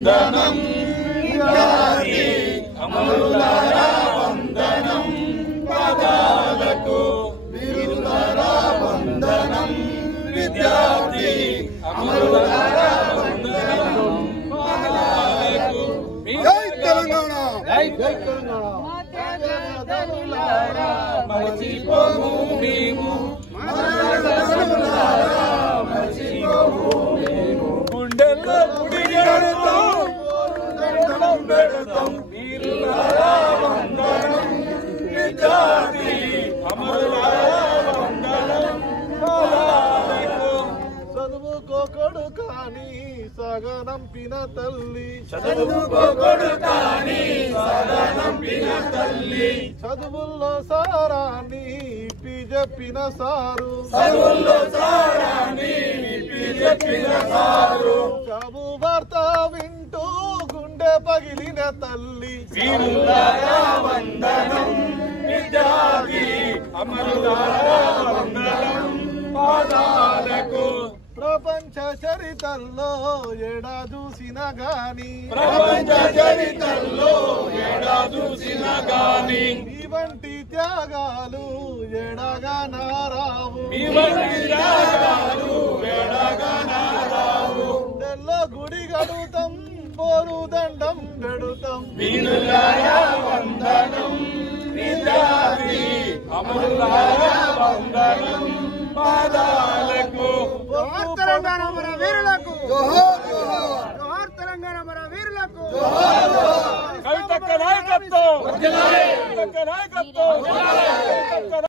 వందనం విద్యార్థి అమరులారా వందనం పాదాలకు వీరులారా వందనం విద్యార్థి అమరులారా వందనం పాదాలకు జై తెలంగాణ జై తెలంగాణ మరచిపోము మేము గుండెల్లో గుడి పెడతాం వీరులారా వందనం విద్యార్థి అమరులారా వందనం పాదాలకు చదువుకోకడు కాని సగనంపిన తల్లి చదువుకోకడు కాని సగనంపిన తల్లి చదువుల్లో సారాన్ని చెప్పిన సారు చదువుల్లో సారాన్ని చెప్పిన సారు చావు వార్త వింటూ గుండె పగిలిన తల్లి వీరులారా వందనం విద్యార్థి అమరులారా వందనం పాదాలకు ప్రపంచ చరితల్లో ఎడా చూసిన గాని ప్రపంచ చరిత్రలో ఏడా చూసిన గాని ఇవంటి త్యాగాలు ఎడగా నారావు ఇవన్నీ త్యాగాలు ఏడగా నారావు గుండెల్లో గుడి గడుతాం పోరు దండం పెడుతాం వీరులారా వందనం విద్యార్థి అమరులారా వందనం పాదాలకు జోహార్ తెలంగాణ మన వీరులకు జోహార్ తెలంగాణ మన వీరులకు కవితక్క నాయకత్వం